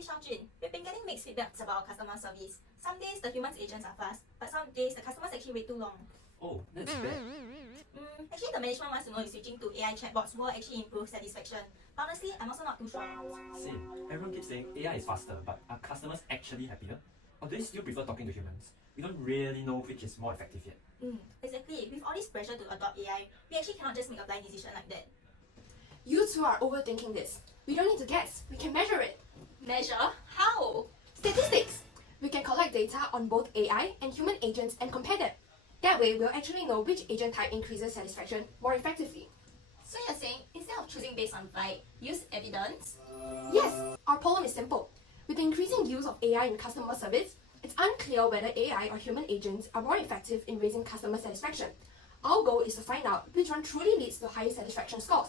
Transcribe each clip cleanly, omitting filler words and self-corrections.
Hey Xiaojun, we've been getting mixed feedbacks about our customer service. Some days the human agents are fast, but some days the customers actually wait too long. Oh, that's bad. Actually, the management wants to know if switching to AI chatbots will actually improve satisfaction. But honestly, I'm also not too sure. Same. Everyone keeps saying AI is faster, but are customers actually happier? Or do they still prefer talking to humans? We don't really know which is more effective yet. Exactly. With all this pressure to adopt AI, we actually cannot just make a blind decision like that. You two are overthinking this. We don't need to guess, we can measure it. Measure? How? Statistics! We can collect data on both AI and human agents and compare them. That way, we'll actually know which agent type increases satisfaction more effectively. So you're saying, instead of choosing based on vibe, use evidence? Yes, our problem is simple. With the increasing use of AI in customer service, it's unclear whether AI or human agents are more effective in raising customer satisfaction. Our goal is to find out which one truly leads to higher satisfaction scores.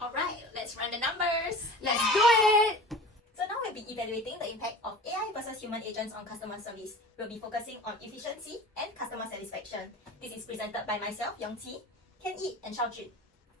Alright, let's run the numbers! Let's do it! So now we'll be evaluating the impact of AI versus human agents on customer service. We'll be focusing on efficiency and customer satisfaction. This is presented by myself, Yong Qi, Ken Yi, and Xiao Jun.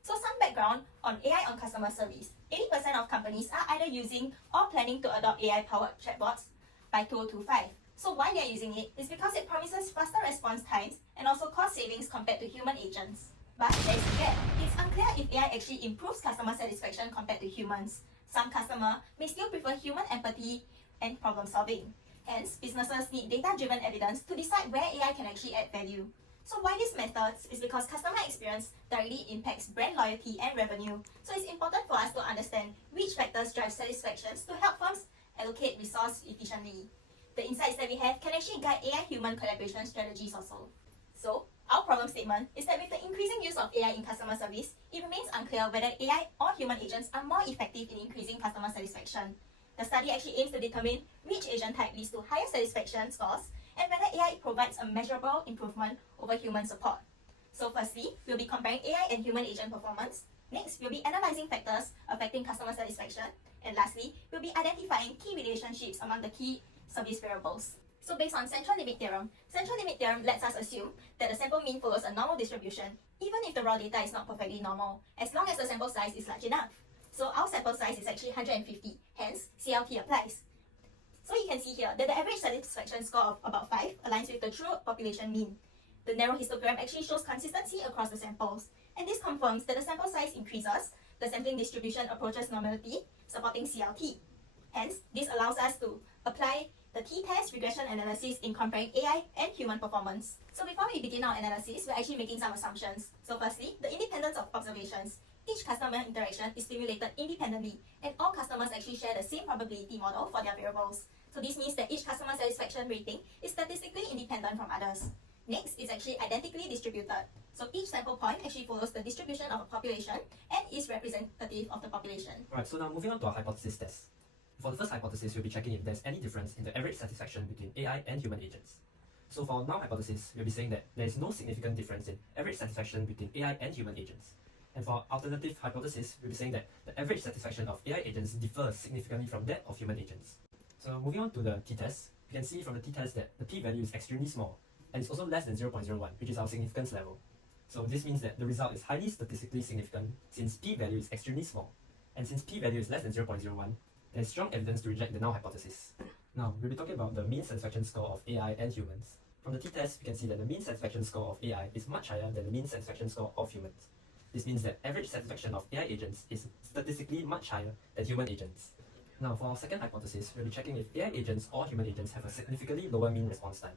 So some background on AI on customer service. 80% of companies are either using or planning to adopt AI-powered chatbots by 2025. So why they are using it is because it promises faster response times and also cost savings compared to human agents. But there's a gap. It's unclear if AI actually improves customer satisfaction compared to humans. Some customers may still prefer human empathy and problem solving. Hence, businesses need data-driven evidence to decide where AI can actually add value. So why these methods is because customer experience directly impacts brand loyalty and revenue. So it's important for us to understand which factors drive satisfactions to help firms allocate resource efficiently. The insights that we have can actually guide AI-human collaboration strategies also. So, our problem statement is that with the increasing use of AI in customer service, it remains unclear whether AI or human agents are more effective in increasing customer satisfaction. The study actually aims to determine which agent type leads to higher satisfaction scores and whether AI provides a measurable improvement over human support. So firstly, we'll be comparing AI and human agent performance. Next, we'll be analyzing factors affecting customer satisfaction. And lastly, we'll be identifying key relationships among the key service variables. So based on central limit theorem lets us assume that the sample mean follows a normal distribution, even if the raw data is not perfectly normal, as long as the sample size is large enough. So our sample size is actually 150, hence CLT applies. So you can see here that the average satisfaction score of about 5 aligns with the true population mean. The narrow histogram actually shows consistency across the samples, and this confirms that the sample size increases, the sampling distribution approaches normality, supporting CLT. Hence, this allows us to apply the t-test regression analysis in comparing AI and human performance. So before we begin our analysis, we're actually making some assumptions. So firstly, the independence of observations. Each customer interaction is stimulated independently, and all customers actually share the same probability model for their variables. So this means that each customer satisfaction rating is statistically independent from others. Next is actually identically distributed. So each sample point actually follows the distribution of a population and is representative of the population. Alright, so now moving on to our hypothesis test. For the first hypothesis, we'll be checking if there's any difference in the average satisfaction between AI and human agents. So for our null hypothesis, we'll be saying that there is no significant difference in average satisfaction between AI and human agents. And for our alternative hypothesis, we'll be saying that the average satisfaction of AI agents differs significantly from that of human agents. So moving on to the t-test, we can see from the t-test that the p-value is extremely small, and it's also less than 0.01, which is our significance level. So this means that the result is highly statistically significant since p-value is extremely small. And since p-value is less than 0.01, there's strong evidence to reject the null hypothesis. Now, we'll be talking about the mean satisfaction score of AI and humans. From the t-test, we can see that the mean satisfaction score of AI is much higher than the mean satisfaction score of humans. This means that average satisfaction of AI agents is statistically much higher than human agents. Now, for our second hypothesis, we'll be checking if AI agents or human agents have a significantly lower mean response time.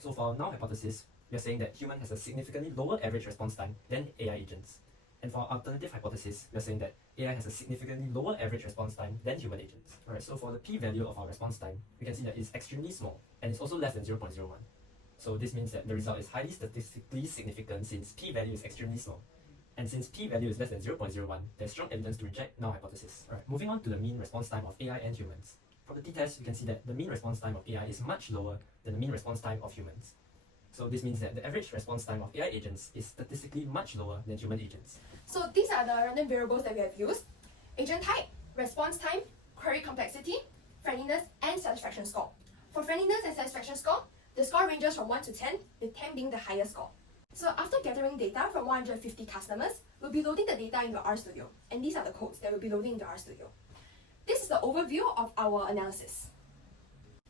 So for our null hypothesis, we are saying that human has a significantly lower average response time than AI agents. And for our alternative hypothesis, we are saying that AI has a significantly lower average response time than human agents. Alright, so for the p-value of our response time, we can see that it's extremely small, and it's also less than 0.01. So this means that the result is highly statistically significant since p-value is extremely small. And since p-value is less than 0.01, there's strong evidence to reject null hypothesis. Alright, moving on to the mean response time of AI and humans. From the t-test, you can see that the mean response time of AI is much lower than the mean response time of humans. So this means that the average response time of AI agents is statistically much lower than human agents. So these are the random variables that we have used: agent type, response time, query complexity, friendliness, and satisfaction score. For friendliness and satisfaction score, the score ranges from 1 to 10, with 10 being the highest score. So after gathering data from 150 customers, we'll be loading the data into RStudio, and these are the codes that we'll be loading into RStudio. This is the overview of our analysis.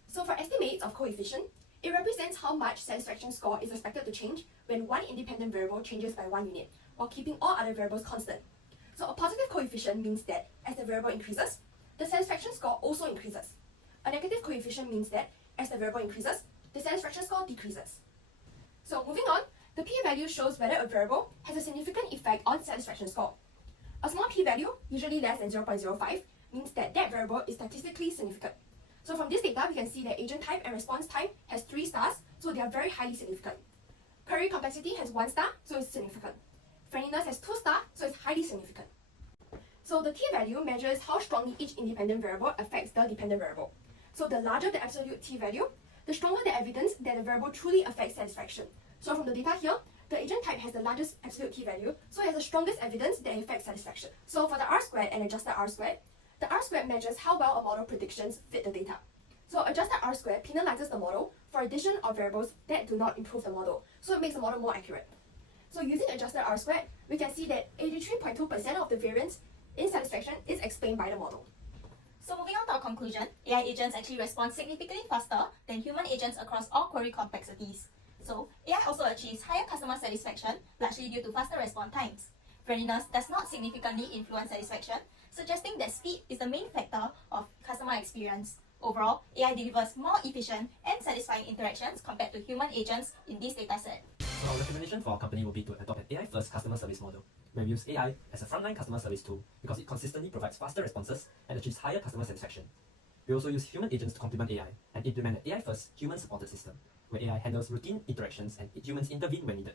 So for estimates of coefficient, it represents how much satisfaction score is expected to change when one independent variable changes by 1 unit, while keeping all other variables constant. So a positive coefficient means that as the variable increases, the satisfaction score also increases. A negative coefficient means that as the variable increases, the satisfaction score decreases. So moving on, the p-value shows whether a variable has a significant effect on satisfaction score. A small p-value, usually less than 0.05, means that that variable is statistically significant. So from this data, we can see that agent type and response time has 3 stars, so they are very highly significant. Query complexity has 1 star, so it's significant. Friendliness has 2 stars, so it's highly significant. So the t-value measures how strongly each independent variable affects the dependent variable. So the larger the absolute t-value, the stronger the evidence that the variable truly affects satisfaction. So from the data here, the agent type has the largest absolute t-value, so it has the strongest evidence that it affects satisfaction. So for the R-squared and adjusted R-squared, the R-squared measures how well a model predictions fit the data. So adjusted R-squared penalizes the model for addition of variables that do not improve the model, so it makes the model more accurate. So using adjusted R-squared, we can see that 83.2% of the variance in satisfaction is explained by the model. So moving on to our conclusion, AI agents actually respond significantly faster than human agents across all query complexities. So AI also achieves higher customer satisfaction, largely due to faster response times. Friendliness does not significantly influence satisfaction, suggesting that speed is the main factor of customer experience. Overall, AI delivers more efficient and satisfying interactions compared to human agents in this dataset. So our recommendation for our company will be to adopt an AI-first customer service model, where we use AI as a frontline customer service tool because it consistently provides faster responses and achieves higher customer satisfaction. We also use human agents to complement AI and implement an AI-first human-supported system, where AI handles routine interactions and humans intervene when needed.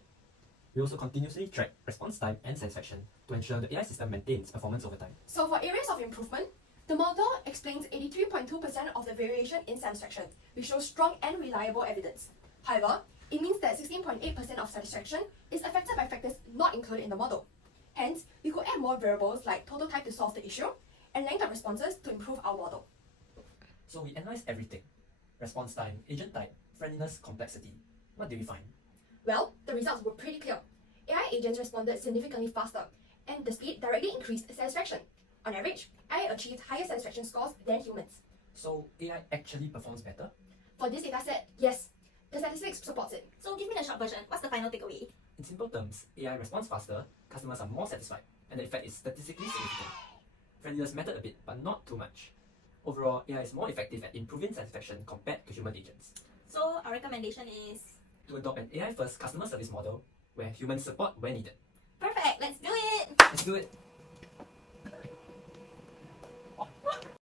We also continuously track response time and satisfaction to ensure the AI system maintains performance over time. So for areas of improvement, the model explains 83.2% of the variation in satisfaction, which shows strong and reliable evidence. However, it means that 16.8% of satisfaction is affected by factors not included in the model. Hence, we could add more variables like total time to solve the issue and length of responses to improve our model. So we analyzed everything: response time, agent type, friendliness, complexity. What did we find? Well, the results were pretty clear. AI agents responded significantly faster, and the speed directly increased satisfaction. On average, AI achieved higher satisfaction scores than humans. So AI actually performs better? For this dataset, yes, the statistics supports it. So give me the short version, what's the final takeaway? In simple terms, AI responds faster, customers are more satisfied, and the effect is statistically significant. Friendliness mattered a bit, but not too much. Overall, AI is more effective at improving satisfaction compared to human agents. So our recommendation is... To adopt an AI-first customer service model where humans support when needed. Perfect, let's do it! Let's do it!